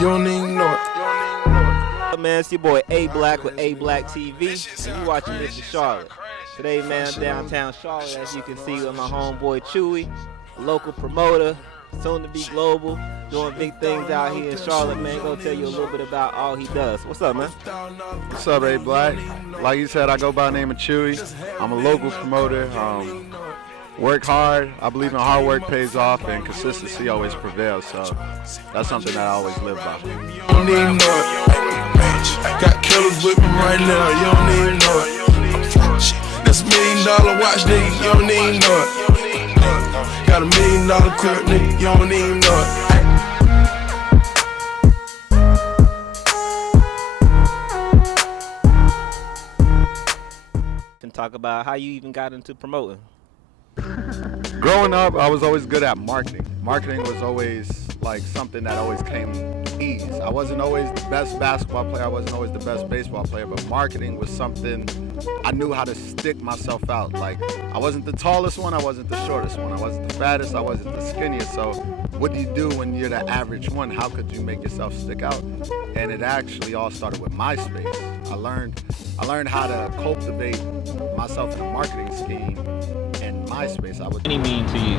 You don't even know it. Man, it's your boy A-Black with ABlackTV, and you watching Mr. Charlotte. Today, man, I'm downtown Charlotte, as you can see, with my homeboy Chewy, a local promoter, soon to be global, doing big things out here in Charlotte, man. Gonna tell you a little bit about all he does. What's up, man? What's up, A-Black? Like you said, I go by the name of Chewy. I'm a local promoter. Work hard. I believe in hard work pays off, and consistency always prevails. So that's something that I always live by. You don't even know it. Got killers with me right now. You don't even know it. That's $1 million watch, nigga. You don't even know it. Got $1 million crib, nigga. You don't even know it. Can talk about how you even got into promoting. Growing up, I was always good at marketing. Marketing was always like something that always came easy. I wasn't always the best basketball player. I wasn't always the best baseball player, but marketing was something I knew how to stick myself out. Like, I wasn't the tallest one, I wasn't the shortest one, I wasn't the fattest, I wasn't the skinniest. So what do you do when you're the average one? How could you make yourself stick out? And it actually all started with MySpace. I learned how to cultivate myself in a marketing scheme in MySpace. What do you mean to you?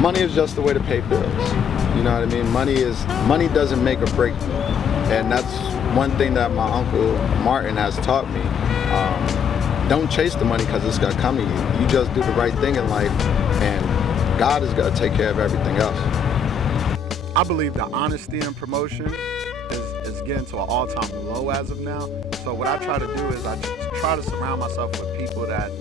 Money is just the way to pay bills. You know what I mean? Money doesn't make or break you. And that's one thing that my Uncle Martin has taught me. Don't chase the money because it's gonna come to you. You just do the right thing in life, and God is gonna take care of everything else. I believe that honesty in promotion is getting to an all-time low as of now. So what I try to do is I try to surround myself with people that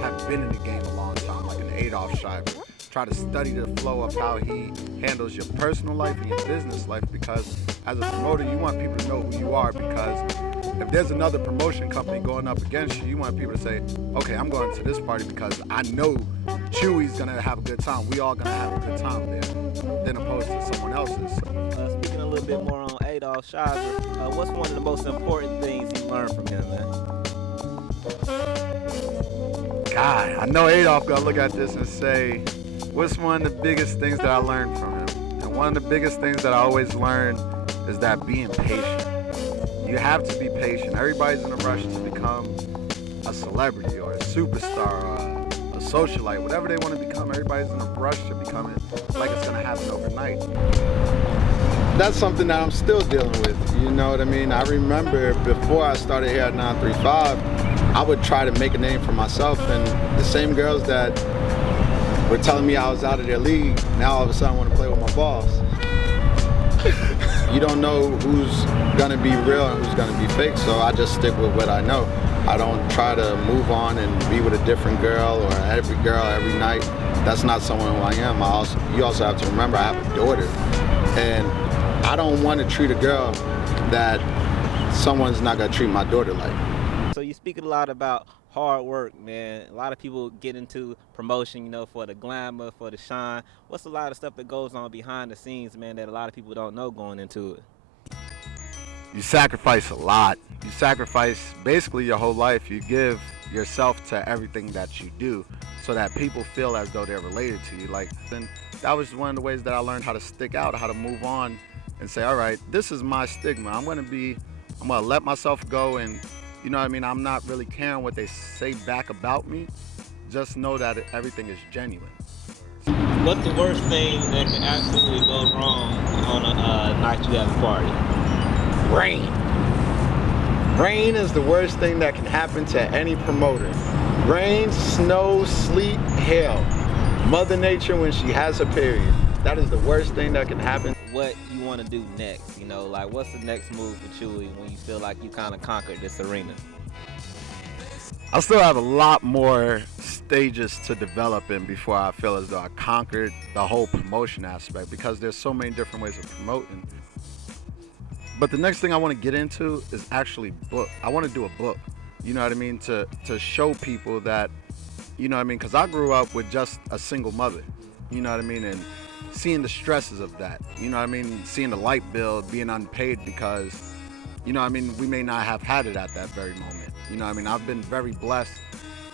have been in the game a long time, like an Adolf Schreiber. Try to study the flow of how he handles your personal life and your business life, because as a promoter, you want people to know who you are, because if there's another promotion company going up against you, you want people to say, okay, I'm going to this party because I know Chewy's gonna have a good time. We all gonna have a good time there, than opposed to someone else's. Speaking a little bit more on Adolf Schreiber, what's one of the most important things you learned from him, man? God, I know Adolf gonna look at this and say, what's one of the biggest things that I learned from him? And one of the biggest things that I always learn is that being patient. You have to be patient. Everybody's in a rush to become a celebrity or a superstar or a socialite, whatever they want to become. Everybody's in a rush to become it like it's gonna happen overnight. That's something that I'm still dealing with, you know what I mean? I remember before I started here at 935, I would try to make a name for myself, and the same girls that were telling me I was out of their league, now all of a sudden want to play with my boss. You don't know who's gonna be real and who's gonna be fake, so I just stick with what I know. I don't try to move on and be with a different girl or every girl every night. That's not someone who I am. You also have to remember I have a daughter, and I don't want to treat a girl that someone's not gonna treat my daughter like. So you speak a lot about hard work, man. A lot of people get into promotion, you know, for the glamour, for the shine. What's a lot of stuff that goes on behind the scenes, man, that a lot of people don't know going into it? You sacrifice a lot. You sacrifice basically your whole life. You give yourself to everything that you do so that people feel as though they're related to you. Like, and that was one of the ways that I learned how to stick out, how to move on and say, all right, this is my stigma. I'm gonna let myself go, and you know what I mean? I'm not really caring what they say back about me. Just know that everything is genuine. What's the worst thing that can absolutely go wrong on a night you have a party? Rain. Rain is the worst thing that can happen to any promoter. Rain, snow, sleet, hail. Mother Nature when she has her period. That is the worst thing that can happen. What you want to do next, you know, like what's the next move for Chewy when you feel like you kind of conquered this arena? I still have a lot more stages to develop in before I feel as though I conquered the whole promotion aspect, because there's so many different ways of promoting. But the next thing I want to get into is actually book. I want to do a book, you know what I mean, to show people that, you know what I mean, because I grew up with just a single mother, you know what I mean, and seeing the stresses of that, you know what I mean, seeing the light bill being unpaid because, you know what I mean, we may not have had it at that very moment. You know what I mean, I've been very blessed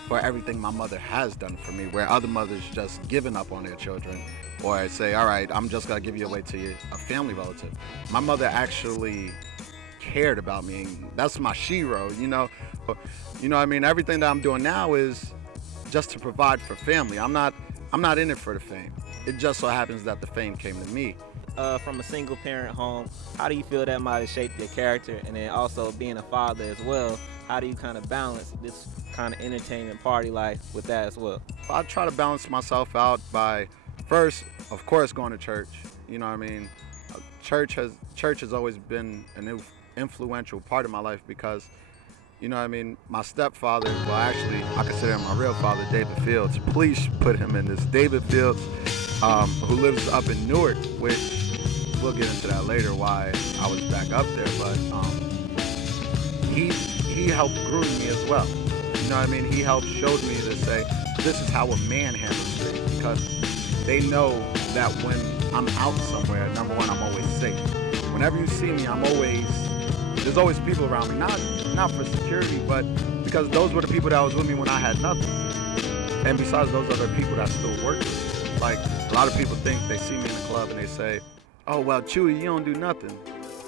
for everything my mother has done for me, where other mothers just giving up on their children or say, all right, I'm just gonna give you away to a family relative. My mother actually cared about me, and that's my shero, you know. You know what I mean? Everything that I'm doing now is just to provide for family. I'm not in it for the fame. It just so happens that the fame came to me. From a single parent home, how do you feel that might have shaped your character? And then also being a father as well, how do you kind of balance this kind of entertainment party life with that as well? I try to balance myself out by first, of course, going to church. You know what I mean? Church has always been an influential part of my life because, you know what I mean, my stepfather, well actually I consider him my real father, David Fields. Please put him in this. David Fields, who lives up in Newark, which we'll get into that later why I was back up there, but he helped groom me as well. You know what I mean? He helped showed me to say, this is how a man handles things, because they know that when I'm out somewhere, number one, I'm always safe. Whenever you see me, there's always people around me, not for security, but because those were the people that was with me when I had nothing. And besides, those are the people that still work with me. Like, a lot of people think they see me in the club and they say, oh, well, Chewy, you don't do nothing.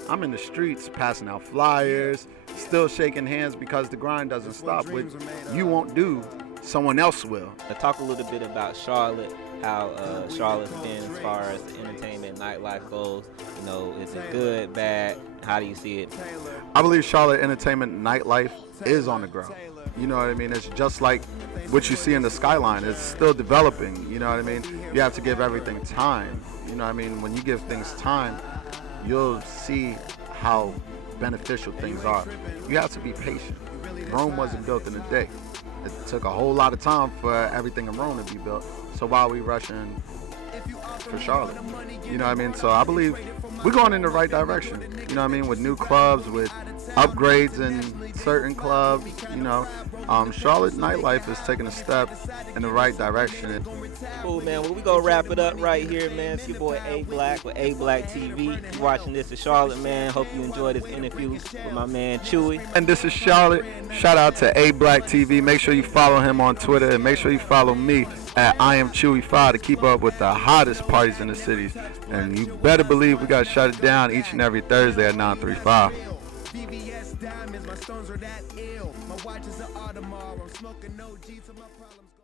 I'm in the streets passing out flyers, still shaking hands because the grind doesn't stop. What you won't do, someone else will. Talk a little bit about Charlotte, how Charlotte's been as far as the entertainment nightlife goes. You know, is it good, bad? How do you see it? I believe Charlotte entertainment nightlife is on the ground. You know what I mean? It's just like what you see in the skyline. It's still developing. You know what I mean? You have to give everything time. You know what I mean? When you give things time, you'll see how beneficial things are. You have to be patient. Rome wasn't built in a day. It took a whole lot of time for everything in Rome to be built. So why are we rushing for Charlotte? You know what I mean? So I believe we're going in the right direction. You know what I mean? With new clubs, with upgrades in certain clubs, you know. Charlotte nightlife is taking a step in the right direction. Cool, man. Well, we gonna wrap it up right here, man. It's your boy ABlack with ABlackTV. You watching this in Charlotte, man. Hope you enjoy this interview with my man Chewy. And this is Charlotte. Shout out to ABlackTV. Make sure you follow him on Twitter, and make sure you follow me at I am Chewy5 to keep up with the hottest parties in the cities. And you better believe we got to shut it down each and every Thursday at 935. VVS diamonds, my stones are that ill. My watch is an Audemars, I'm smoking OG to my